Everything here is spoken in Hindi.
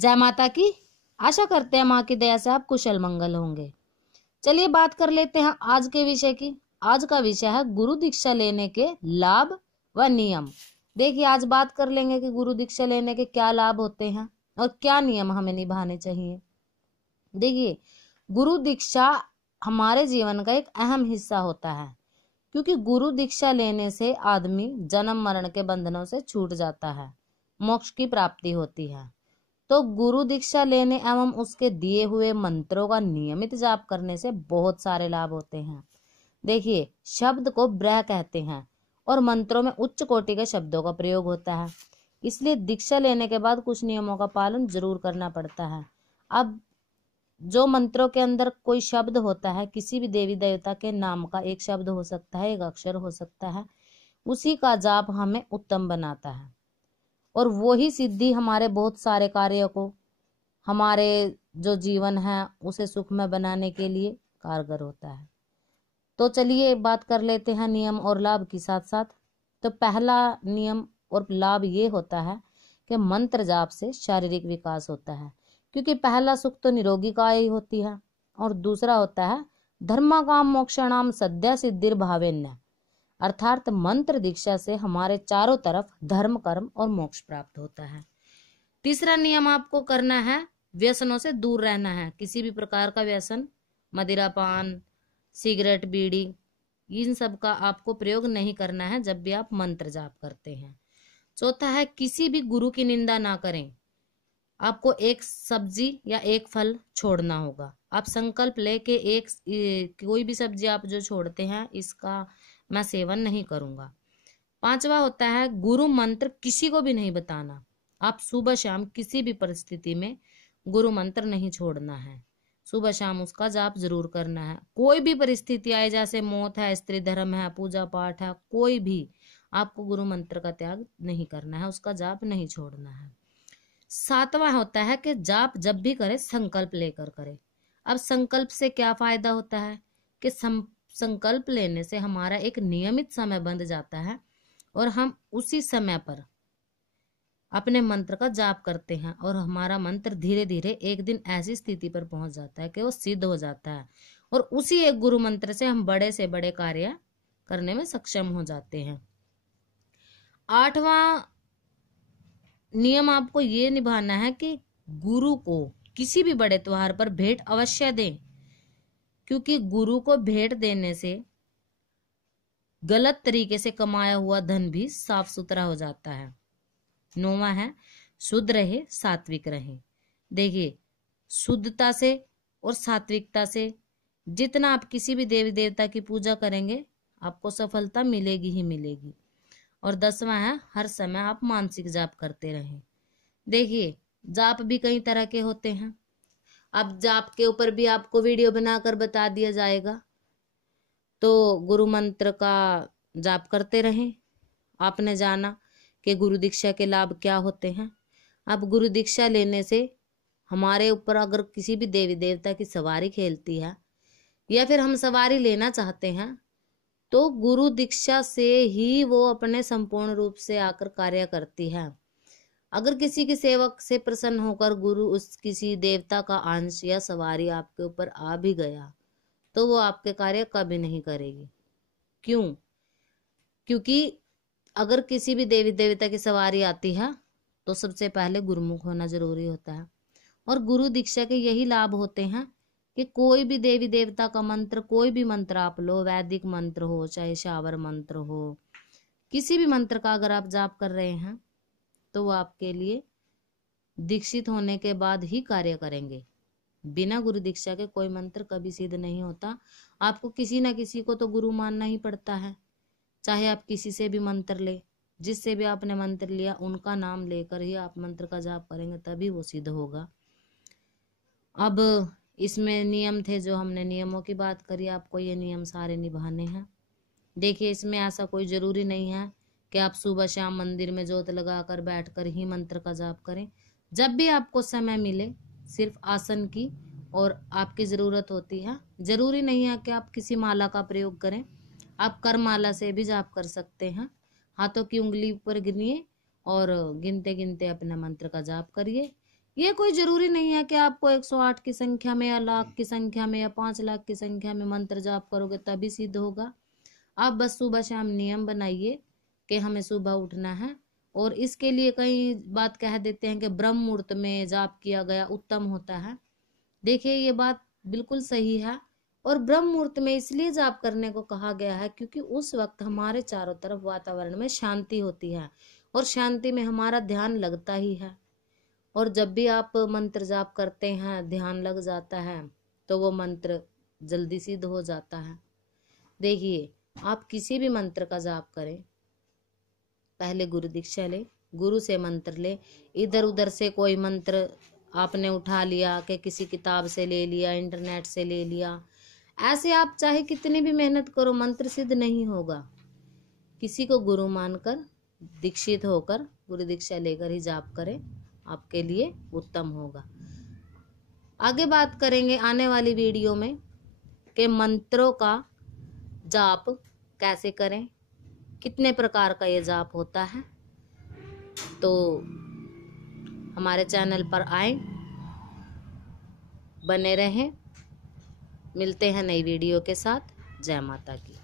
जय माता की। आशा करते हैं माँ की दया से आप कुशल मंगल होंगे। चलिए बात कर लेते हैं आज के विषय की। आज का विषय है गुरु दीक्षा लेने के लाभ व नियम। देखिए आज बात कर लेंगे कि गुरु दीक्षा लेने के क्या लाभ होते हैं और क्या नियम हमें निभाने चाहिए। देखिए गुरु दीक्षा हमारे जीवन का एक अहम हिस्सा होता है, क्योंकि गुरु दीक्षा लेने से आदमी जन्म मरण के बंधनों से छूट जाता है, मोक्ष की प्राप्ति होती है। तो गुरु दीक्षा लेने एवं उसके दिए हुए मंत्रों का नियमित जाप करने से बहुत सारे लाभ होते हैं। देखिए शब्द को ब्रह्म कहते हैं और मंत्रों में उच्च कोटि के शब्दों का प्रयोग होता है, इसलिए दीक्षा लेने के बाद कुछ नियमों का पालन जरूर करना पड़ता है। अब जो मंत्रों के अंदर कोई शब्द होता है, किसी भी देवी देवता के नाम का एक शब्द हो सकता है, एक अक्षर हो सकता है, उसी का जाप हमें उत्तम बनाता है और वही सिद्धि हमारे बहुत सारे कार्यों को, हमारे जो जीवन है उसे सुखमय बनाने के लिए कारगर होता है। तो चलिए बात कर लेते हैं नियम और लाभ की साथ साथ। तो पहला नियम और लाभ ये होता है कि मंत्र जाप से शारीरिक विकास होता है, क्योंकि पहला सुख तो निरोगी काया ही होती है और दूसरा होता है धर्मा काम मोक्षणाम सद्या सिद्धिर भावेन्य, अर्थात मंत्र दीक्षा से हमारे चारों तरफ धर्म कर्म और मोक्ष प्राप्त होता है। तीसरा नियम आपको करना है, व्यसनों से दूर रहना है। किसी भी प्रकार का व्यसन, मदिरा पान सिगरेट बीड़ी, इन सब का आपको प्रयोग नहीं करना है जब भी आप मंत्र जाप करते हैं। चौथा है किसी भी गुरु की निंदा ना करें। आपको एक सब्जी या एक फल छोड़ना होगा। आप संकल्प लेके कोई भी सब्जी आप जो छोड़ते हैं इसका मैं सेवन नहीं करूंगा। पांचवा होता है गुरु मंत्र किसी को भी नहीं बताना। आप सुबह शाम किसी भी परिस्थिति में गुरु मंत्र नहीं छोड़ना है, सुबह शाम उसका जाप जरूर करना है। कोई भी परिस्थिति आए, जैसे मौत है, स्त्री धर्म है, पूजा पाठ है, कोई भी, आपको गुरु मंत्र का त्याग नहीं करना है, उसका जाप नहीं छोड़ना है। सातवां होता है कि जाप जब भी करे संकल्प लेकर करे। अब संकल्प से क्या फायदा होता है कि संकल्प लेने से हमारा एक नियमित समय बंध जाता है और हम उसी समय पर अपने मंत्र का जाप करते हैं और हमारा मंत्र धीरे धीरे एक दिन ऐसी स्थिति पर पहुंच जाता है कि वो सिद्ध हो जाता है और उसी एक गुरु मंत्र से हम बड़े से बड़े कार्य करने में सक्षम हो जाते हैं। आठवां नियम आपको ये निभाना है कि गुरु को किसी भी बड़े त्योहार पर भेंट अवश्य दें, क्योंकि गुरु को भेंट देने से गलत तरीके से कमाया हुआ धन भी साफ सुथरा हो जाता है। नौवां है शुद्ध रहे सात्विक रहे। देखिए शुद्धता से और सात्विकता से जितना आप किसी भी देवी देवता की पूजा करेंगे आपको सफलता मिलेगी ही मिलेगी। और 10वां है हर समय आप मानसिक जाप करते रहें। देखिए जाप भी कई तरह के होते हैं, अब जाप के ऊपर भी आपको वीडियो बनाकर बता दिया जाएगा। तो गुरु मंत्र का जाप करते रहें। आपने जाना कि गुरु दीक्षा के लाभ क्या होते हैं। अब गुरु दीक्षा लेने से हमारे ऊपर अगर किसी भी देवी देवता की सवारी खेलती है या फिर हम सवारी लेना चाहते हैं तो गुरु दीक्षा से ही वो अपने संपूर्ण रूप से आकर कार्य करती है। अगर किसी के सेवक से प्रसन्न होकर गुरु उस किसी देवता का अंश या सवारी आपके ऊपर आ भी गया तो वो आपके कार्य कभी नहीं करेगी। क्यों? क्योंकि अगर किसी भी देवी देवता की सवारी आती है तो सबसे पहले गुरुमुख होना जरूरी होता है। और गुरु दीक्षा के यही लाभ होते हैं कि कोई भी देवी देवता का मंत्र, कोई भी मंत्र आप लो, वैदिक मंत्र हो चाहे शावर मंत्र हो, किसी भी मंत्र का अगर आप जाप कर रहे हैं तो वो आपके लिए दीक्षित होने के बाद ही कार्य करेंगे। बिना गुरु दीक्षा के कोई मंत्र कभी सिद्ध नहीं होता। आपको किसी ना किसी को तो गुरु मानना ही पड़ता है। चाहे आप किसी से भी मंत्र ले, जिससे भी आपने मंत्र लिया उनका नाम लेकर ही आप मंत्र का जाप करेंगे तभी वो सिद्ध होगा। अब इसमें नियम थे, जो हमने नियमों की बात करी, आपको ये नियम सारे निभाने हैं। देखिए इसमें ऐसा कोई जरूरी नहीं है कि आप सुबह शाम मंदिर में जोत लगाकर बैठकर ही मंत्र का जाप करें। जब भी आपको समय मिले, सिर्फ आसन की और आपकी जरूरत होती है, जरूरी नहीं है कि आप किसी माला का प्रयोग करें। आप कर माला से भी जाप कर सकते हैं। हाथों की उंगली पर गिनिए और गिनते गिनते अपने मंत्र का जाप करिए। ये कोई जरूरी नहीं है कि आपको 108 की संख्या में या लाख की संख्या में या 5 लाख की संख्या में मंत्र जाप करोगे तभी सिद्ध होगा। आप बस सुबह शाम नियम बनाइए कि हमें सुबह उठना है, और इसके लिए कई बात कह देते हैं कि ब्रह्म मुहूर्त में जाप किया गया उत्तम होता है। देखिए ये बात बिल्कुल सही है, और ब्रह्म मुहूर्त में इसलिए जाप करने को कहा गया है क्योंकि उस वक्त हमारे चारों तरफ वातावरण में शांति होती है, और शांति में हमारा ध्यान लगता ही है। और जब भी आप मंत्र जाप करते हैं, ध्यान लग जाता है, तो वो मंत्र जल्दी सिद्ध हो जाता है। देखिए आप किसी भी मंत्र का जाप करें, पहले गुरु दीक्षा ले, गुरु से मंत्र ले। इधर उधर से कोई मंत्र आपने उठा लिया कि किसी किताब से ले लिया, इंटरनेट से ले लिया, ऐसे आप चाहे कितनी भी मेहनत करो मंत्र सिद्ध नहीं होगा। किसी को गुरु मानकर दीक्षित होकर गुरु दीक्षा लेकर ही जाप करें, आपके लिए उत्तम होगा। आगे बात करेंगे आने वाली वीडियो में कि मंत्रों का जाप कैसे करें, कितने प्रकार का ये जाप होता है। तो हमारे चैनल पर आए, बने रहें। मिलते हैं नई वीडियो के साथ। जय माता की।